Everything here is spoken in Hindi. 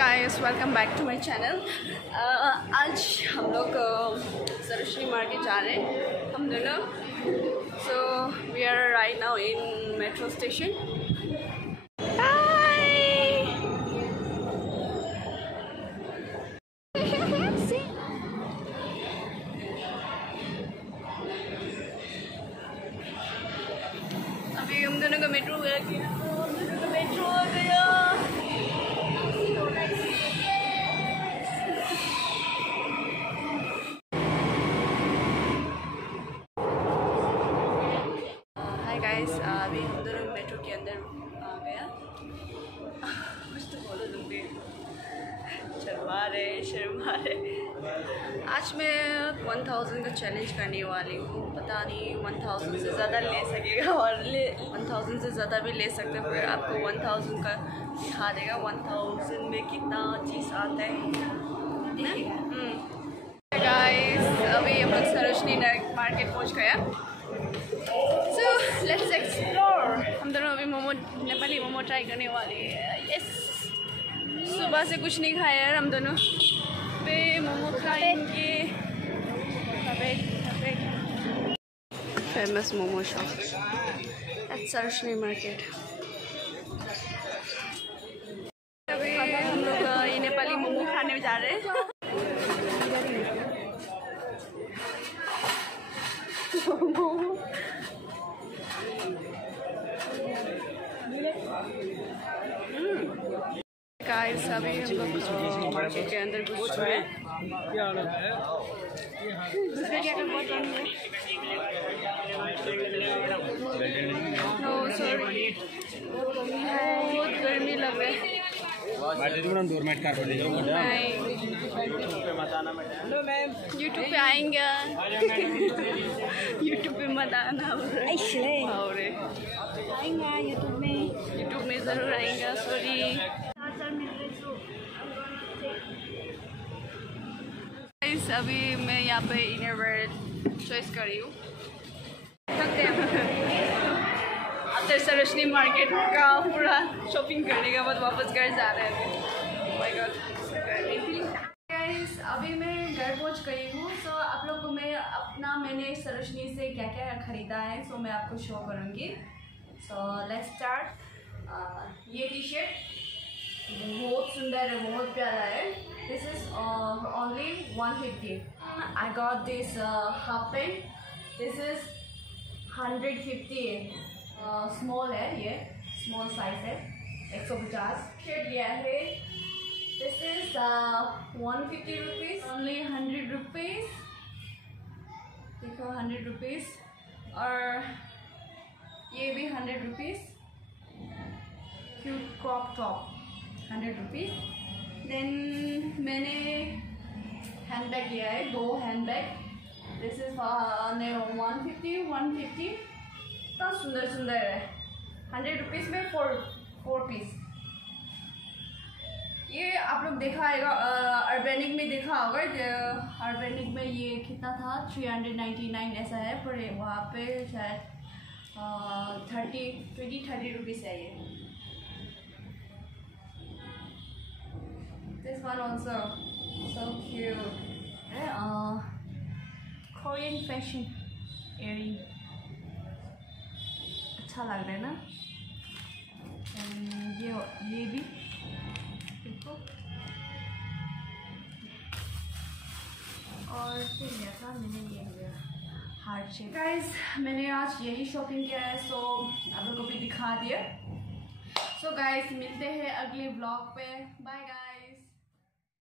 Guys, welcome back to my channel. आज हम लोग सरोजनी मार्केट जा रहे हैं हम दोनों। So we are right now in metro station. अभी हम दोनों का मेट्रो हो गया, मेट्रो हो गया। गाइस, अभी हम दोनों मेट्रो के अंदर आ गया। कुछ तो बोलो तुम भी, शर्मा रहे। आज मैं 1000 का चैलेंज करने वाली हूँ। पता नहीं 1000 से ज़्यादा ले सकेगा और 1000 से ज़्यादा भी ले सकते हैं। फिर आपको 1000 का दिखा देगा 1000 में कितना चीज़ आता है। गाइस, अभी हम लोग सरोजनी मार्केट पहुँच गया। So let's explore। हम दोनों अभी नेपाली मोमो ट्राई करने वाले हैं। यस, सुबह से कुछ नहीं खाया यार, हम दोनों पे मोमो खाएंगे। Famous momo shop at Sarojini market. अभी हम लोग ये नेपाली मोमो खाने जा रहे हैं। गाइस, अभी हम लोग मार्केट के अंदर घुस चुके हैं। नो सॉरी, बहुत गर्मी लग रहा है। यूट्यूब पे आएंगे, यूट्यूब पे मत आना। यूट्यूब में ज़रूर आएंगे। सॉरी गाइस, अभी मैं यहाँ पे इनरवेयर चॉइस कर रही हूँ। आफ्टर सरोजनी मार्केट का पूरा शॉपिंग करने के बाद वापस घर जा रहे थे। माय गॉड, गाइस, अभी मैं घर पहुँच गई हूँ। सो आप लोग को मैंने सरोजनी से क्या क्या खरीदा है सो मैं आपको शो करूँगी। So let's start. ये टी शर्ट बहुत सुंदर है, बहुत प्यारा है। This is only 150। I got this half pant, this is 150। Small है, ये स्मॉल साइज है, 150। शर्ट लिया है, this is 150 rupees, only 100 rupees. देखो 100 रुपीज़। और ये भी 100 rupees, cute crop top 100 rupees. Then मैंने हैंड बैग लिया है, 2 हैंड बैग। This is 150। इतना सुंदर है। 100 रुपीज़ में 4 पीस। ये आप लोग देखा होगा, ऑर्गेनिक में देखा होगा। ऑर्गेनिक में ये कितना था, 399 ऐसा है, पर वहाँ पे शायद 30 रुपीज़ है ये। This one also so cute. Korean fashion earring, अच्छा लग रहा है ना। ये भी देखो। और फिर लिया था मैंने, ये लिया हार्ट शेप। गाइस, मैंने आज यही शॉपिंग किया है, सो आप लोगों को भी दिखा दिया। सो गाइस, मिलते हैं अगले ब्लॉग पे। Bye guys.